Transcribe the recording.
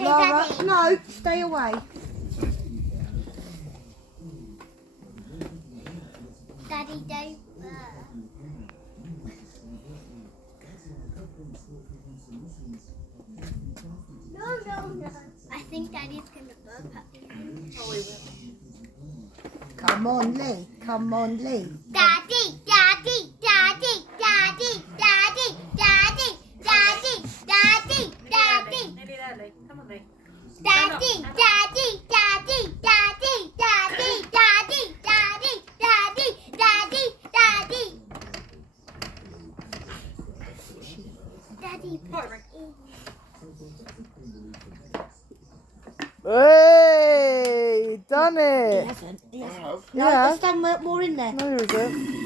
Okay, Lara, Daddy. no, stay away. Daddy, don't. No. I think Daddy's gonna burp at the end. Oh, we will. Come on, Lee. Come on, Lee. Daddy. Maybe that, Lee. Come on, Lee. Daddy. Right, Hey, done He it. hasn't. He hasn't. have. No, Yeah. there's some more in there. No, there isn't.